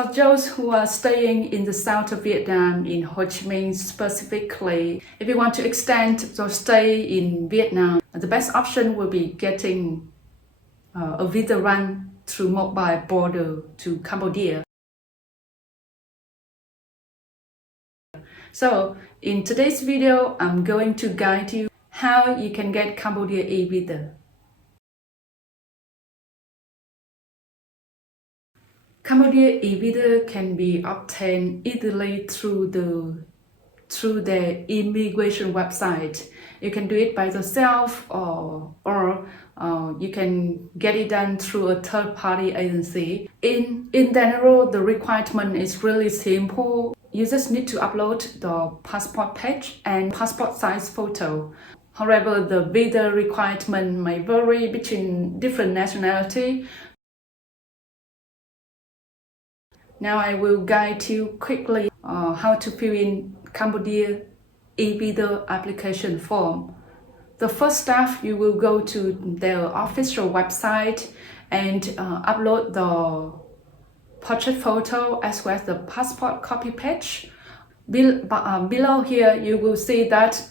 For those who are staying in the south of Vietnam, in Ho Chi Minh specifically, if you want to extend your stay in Vietnam, the best option will be getting a visa run through mobile border to Cambodia. So in today's video, I'm going to guide you how you can get Cambodia Evisa. Cambodia Evisa can be obtained easily through their immigration website. You can do it by yourself or you can get it done through a third-party agency. In general, the requirement is really simple. You just need to upload the passport page and passport size photo. However, the visa requirement may vary between different nationalities. Now I will guide you quickly how to fill in Cambodia Evisa application form. The first step, you will go to their official website and upload the portrait photo as well as the passport copy page. Below here, you will see that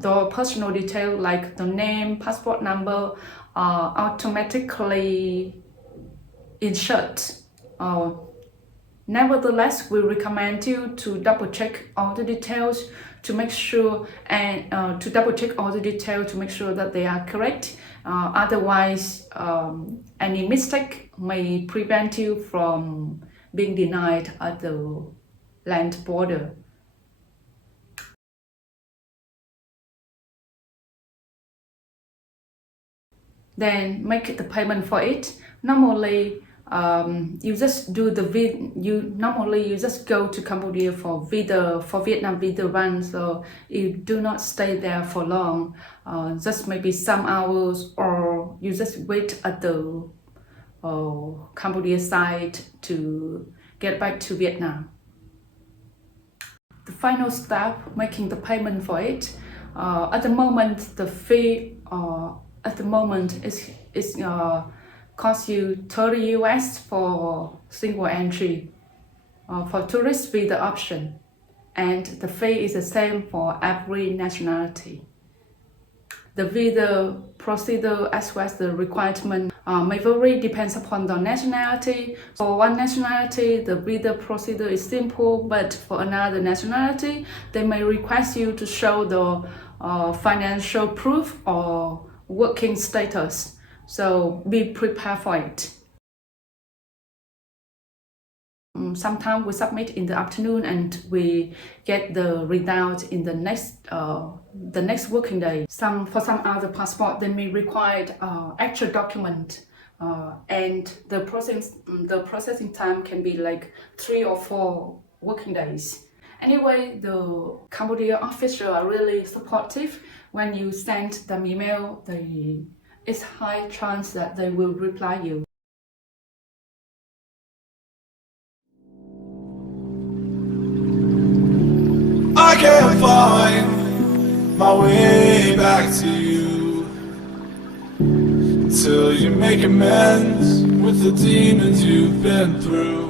the personal detail like the name, passport number are automatically inserted. Nevertheless, we recommend you to double check all the details to make sure that they are correct. Otherwise, any mistake may prevent you from being denied at the land border. Then make the payment for it. Normally, you just go to Cambodia for Vietnam visa run, so you do not stay there for long, just maybe some hours, or you just wait at the Cambodia side to get back to Vietnam. The final step, making the payment for it. At the moment, the fee is cost you $30 for single entry for tourist visa option, and the fee is the same for every nationality. The visa procedure as well as the requirement may vary, depends upon the nationality. For one nationality, the visa procedure is simple, but for another nationality, they may request you to show the financial proof or working status. So be prepared for it. Sometimes we submit in the afternoon and we get the result in the next working day. For some other passport, they may require extra document, and the processing time can be like 3 or 4 working days. Anyway, the Cambodia officials are really supportive. When you send them email, it's high chance that they will reply you. I can't find my way back to you till you make amends with the demons you've been through.